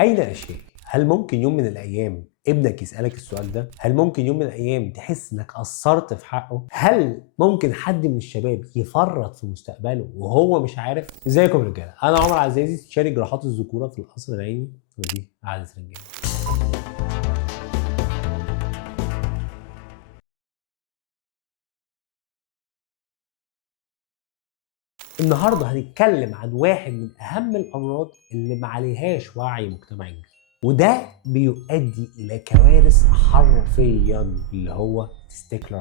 أين أشيائي؟ هل ممكن يوم من الأيام ابنك يسألك السؤال ده؟ هل ممكن يوم من الأيام تحس إنك قصرت في حقه؟ هل ممكن حد من الشباب يفرط في مستقبله وهو مش عارف؟ ازيكم يا رجالة؟ أنا عمر عزازي، استشاري جراحات الذكورة في القصر العيني، ودي قعدة رجالة. النهارده هنتكلم عن واحد من أهم الأمراض اللي ما عليهاش وعي مجتمعي كبير، وده بيؤدي إلى كوارث حرفيا اللي هو تستيكلر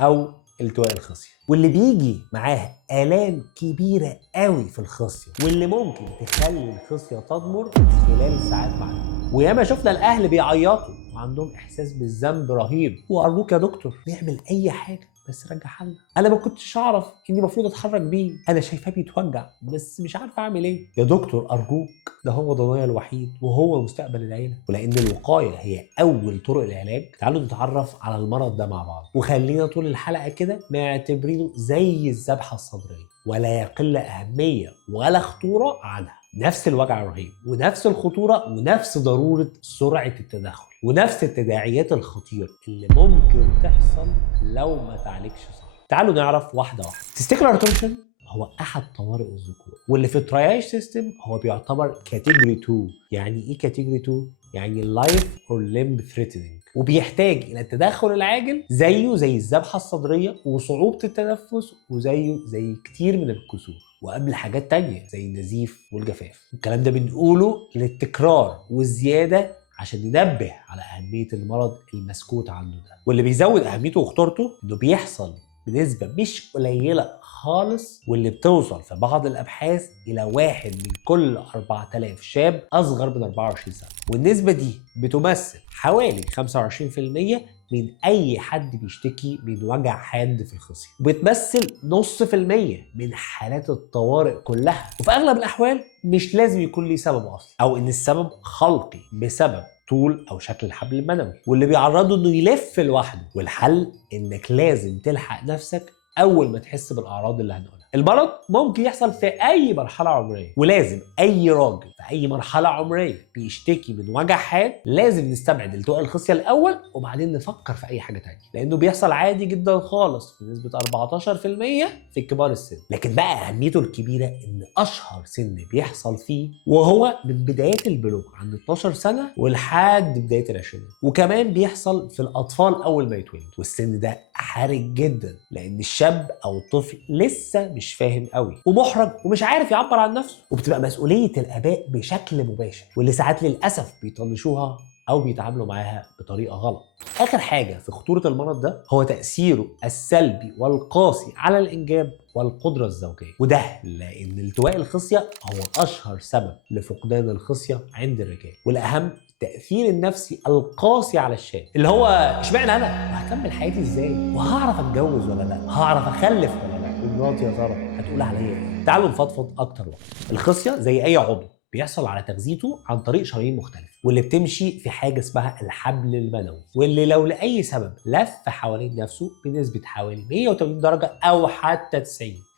أو التواء الخصية، واللي بيجي معاها آلام كبيرة قوي في الخصية، واللي ممكن تخلي الخصية تضمر خلال ساعات معدودة. وياما شفنا الأهل بيعيطوا وعندهم إحساس بالذنب رهيب، وأرجوك يا دكتور نعمل أي حاجة بس رجعها لنا. انا ما كنتش اعرف اني المفروض اتحرك بيه، انا شايفاه بيتوجع بس مش عارف اعمل ايه. يا دكتور ارجوك، ده هو ضنايا الوحيد وهو مستقبل العيله، ولان الوقايه هي اول طرق العلاج تعالوا نتعرف على المرض ده مع بعض. وخلينا طول الحلقه كده معتبرينه زي الذبحه الصدريه، ولا يقل اهميه ولا خطوره عنها. نفس الوجع الرهيب ونفس الخطوره ونفس ضروره سرعه التدخل ونفس التداعيات الخطيره اللي ممكن تحصل لو ما تعالجش صح. تعالوا نعرف واحده واحده. تستيكلر تورشن هو احد طوارئ الذكور، واللي في الترياج سيستم هو بيعتبر كاتيجوري 2. يعني ايه كاتيجوري 2؟ يعني لايف اور ليمب ثريتنينج، وبيحتاج الى التدخل العاجل زيه زي الذبحه الصدريه وصعوبه التنفس، وزيه زي كتير من الكسور، وقبل حاجات تانية زي النزيف والجفاف. الكلام ده بنقوله للتكرار والزياده عشان ننبه على أهمية المرض المسكوت عنه ده. واللي بيزود أهميته وخطورته إنه بيحصل بنسبة مش قليلة خالص، واللي بتوصل في بعض الأبحاث إلى 1 من كل 4000 شاب أصغر من 24 سنة. والنسبة دي بتمثل حوالي 25% من أي حد بيشتكي من وجع حاد في الخصية، وبتمثل نص في المية من حالات الطوارئ كلها. وفي أغلب الأحوال مش لازم يكون ليه سبب أصلا، أو إن السبب خلقي بسبب طول او شكل الحبل المنوي، واللي بيعرضه انه يلف لوحده. والحل انك لازم تلحق نفسك اول ما تحس بالاعراض اللي هنقولها. المرض ممكن يحصل في اي مرحله عمريه، ولازم اي راجل في اي مرحله عمريه بيشتكي من وجع حاد لازم نستبعد التواء الخصيه الاول وبعدين نفكر في اي حاجه تانية، لانه بيحصل عادي جدا خالص في نسبه 14% في كبار السن. لكن بقى اهميته الكبيره ان اشهر سن بيحصل فيه وهو من بدايات البلوغ عند 12 سنه ولحد بدايه العشرينات، وكمان بيحصل في الاطفال اول ما يتولدوا. والسن ده حرج جدا لان الشاب او الطفل لسه مش فاهم قوي ومحرج ومش عارف يعبر عن نفسه، وبتبقى مسؤوليه الاباء بشكل مباشر، واللي ساعات للاسف بيطنشوها او بيتعاملوا معاها بطريقه غلط. اخر حاجه في خطوره المرض ده هو تاثيره السلبي والقاسي على الانجاب والقدره الزوجيه، وده لان التواء الخصيه هو اشهر سبب لفقدان الخصيه عند الرجال. والاهم التأثير النفسي القاسي على الشاب، اللي هو اشمعنى انا؟ وهكمل حياتي ازاي؟ وهعرف اتجوز ولا لا؟ هعرف اخلف ولا لا؟ ومراتي يا ترى هتقول عليا ايه؟ تعالوا نفضفض اكتر وقت. الخصيه زي اي عضو بيحصل على تغذيته عن طريق شرايين مختلفه، واللي بتمشي في حاجه اسمها الحبل المنوي، واللي لو لاي سبب لف حوالين نفسه بنسبه حوالي 180 درجه او حتى 90،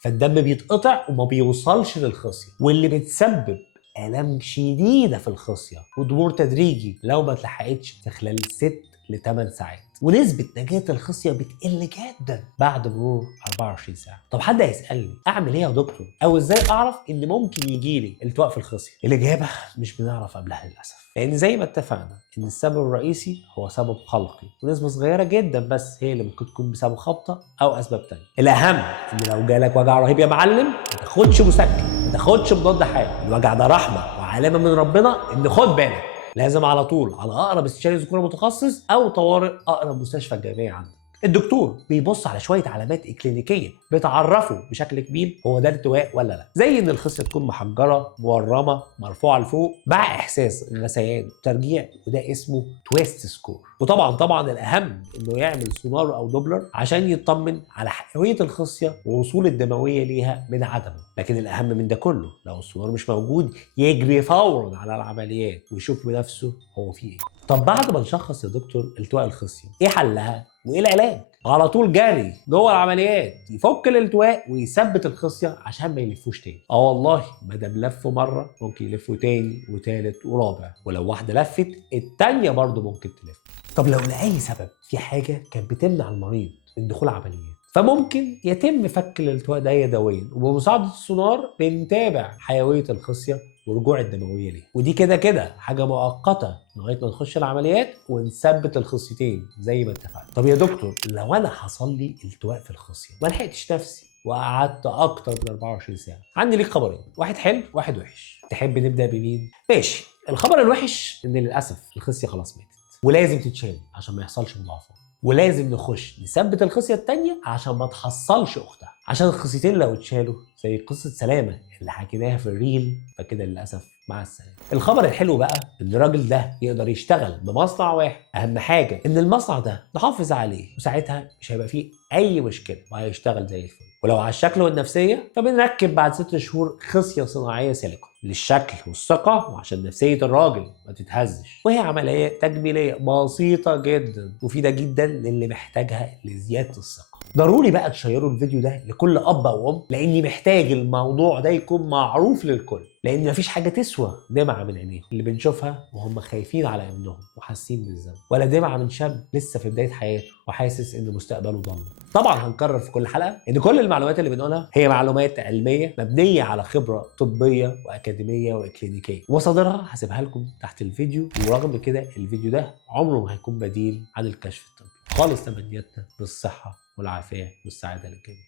فالدم بيتقطع وما بيوصلش للخصيه، واللي بتسبب آلام شديدة في الخصية وضمور تدريجي لو ما اتلحقتش في خلال 6 ل 8 ساعات. ونسبة نجاة الخصية بتقل جدا بعد مرور 24 ساعة. طب حد هيسألني أعمل إيه يا دكتور؟ أو إزاي أعرف إن ممكن يجيلي التواء في الخصية؟ الإجابة مش بنعرف قبلها للأسف، لأن زي ما اتفقنا إن السبب الرئيسي هو سبب خلقي، ونسبة صغيرة جدا بس هي اللي ممكن تكون بسبب خبطة أو أسباب تانية. الأهم إن لو جالك وجع رهيب يا معلم ما تاخدش مسكن، ما تاخدش مضاد حيوي. الوجع ده رحمة وعلامة من ربنا إن خد بالك، لازم على طول على اقرب استشاري ذكوره متخصص او طوارئ اقرب مستشفى جامعي عندك. الدكتور بيبص على شويه علامات اكلينيكيه بتعرفه بشكل كبير هو ده التواء ولا لا، زي ان الخصيه تكون محجره مورمه مرفوعه لفوق مع احساس غثيان وترجيع، وده اسمه تويست سكور. وطبعا الاهم انه يعمل سونار او دوبلر عشان يطمن على حيويه الخصيه ووصول الدمويه ليها من عدمه. لكن الاهم من ده كله لو السونار مش موجود يجري فورا على العمليات ويشوف بنفسه هو فيه ايه. طب بعد ما نشخص يا دكتور التواء الخصيه ايه حلها وايه العلاج؟ على طول جري جوه العمليات يفك الالتواء ويثبت الخصيه عشان ما يلفوش تاني. والله ما دام لفوا مره ممكن يلفوا تاني وتالت ورابع، ولو واحده لفت التانيه برضه ممكن تلف. طب لو لاي سبب في حاجه كانت بتمنع المريض من دخول عمليات، فممكن يتم فك الالتواء ده يدويا، وبمساعده السونار بنتابع حيويه الخصيه ورجوع الدمويه ليه. ودي كده كده حاجه مؤقته لغايه ما نخش العمليات ونثبت الخصيتين زي ما اتفقنا. طب يا دكتور لو انا حصل لي التواء في الخصيه ما لحقتش نفسي وقعدت اكتر من 24 ساعه، عندي ليك خبرين، واحد حلو واحد وحش، تحب نبدا بمين؟ ماشي. الخبر الوحش ان للاسف الخصيه خلاص ماتت ولازم تتشال عشان ما يحصلش مضاعفات، ولازم نخش نثبت الخصيه الثانيه عشان ما تحصلش اختها، عشان الخصيتين لو اتشالوا زي قصه سلامه اللي حكيناها في الريل فكده للاسف مع السلامه. الخبر الحلو بقى ان الراجل ده يقدر يشتغل بمصنع واحد، اهم حاجه ان المصنع ده نحافظ عليه وساعتها مش هيبقى فيه اي مشكله وهيشتغل زي الفل. ولو على الشكل والنفسيه فبنركب بعد 6 شهور خصيه صناعيه سيليكون للشكل والثقه وعشان نفسيه الراجل ما تتهزش، وهي عمليه تجميليه بسيطه جدا مفيده جدا للي محتاجها لزياده الثقه. ضروري بقى تشيروا الفيديو ده لكل اب او ام لاني محتاج الموضوع ده يكون معروف للكل، لان مفيش حاجه تسوى دمعه من عينيهم اللي بنشوفها وهم خايفين على ابنهم وحاسين بالذنب، ولا دمعه من شاب لسه في بدايه حياته وحاسس ان مستقبله ضل. طبعا هنكرر في كل حلقه ان كل المعلومات اللي بنقولها هي معلومات علميه مبنيه على خبره طبيه واكاديميه واكلينيكيه، مصادرها هسيبها لكم تحت الفيديو. ورغم كده الفيديو ده عمره ما هيكون بديل عن الكشف الطبي خالص. تمنياتنا بالصحه والعافيه والسعاده للجميع.